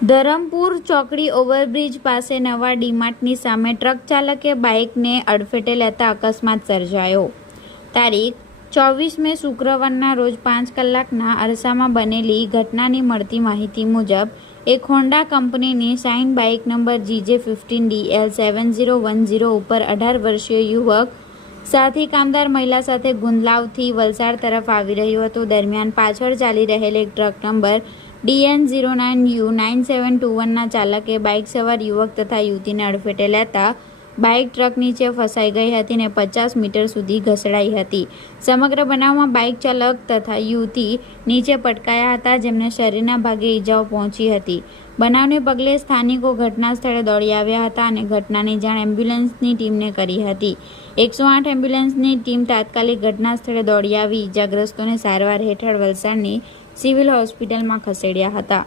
ધરમપુર ચોકડી ઓવરબ્રિજ પાસે નવા ડીમાર્ટની સામે ટ્રક ચાલકે બાઇકને અડફેટે લેતા અકસ્માત સર્જાયો। તારીખ 24 મે શુક્રવારના રોજ 5 કલાકના અરસામાં બનેલી ઘટનાની મળતી માહિતી મુજબ એક હોન્ડા કંપનીની શાઇન બાઇક નંબર GJ15DL 7010 ઉપર 18 વર્ષીય યુવક સાથી કામદાર મહિલા સાથે ગુંદલાવથી વલસાડ તરફ આવી રહ્યું હતું। દરમિયાન પાછળ ચાલી રહેલ એક ટ્રક નંબર DN09U9721ના ચાલકે બાઇક સવાર યુવક તથા યુવતીને અડફેટે લેતા બાઇક ટ્રક નીચે ફસાઈ ગઈ હતી અને 50 મીટર સુધી ઘસડાઈ હતી। સમગ્ર બનાવમાં બાઇક ચાલક તથા યુવતી નીચે પટકાયા હતા, જેમને શરીરના ભાગે ઈજાઓ પહોંચી હતી। બનાવને પગલે સ્થાનિકો ઘટના સ્થળે દોડી આવ્યા હતા અને ઘટનાની જાણ એમ્બ્યુલન્સની ટીમને કરી હતી। 108 એમ્બ્યુલન્સની ટીમ તાત્કાલિક ઘટના સ્થળે દોડી આવી ઈજાગ્રસ્તોને સારવાર હેઠળ વલસાડની સિવિલ હોસ્પિટલમાં ખસેડ્યા હતા।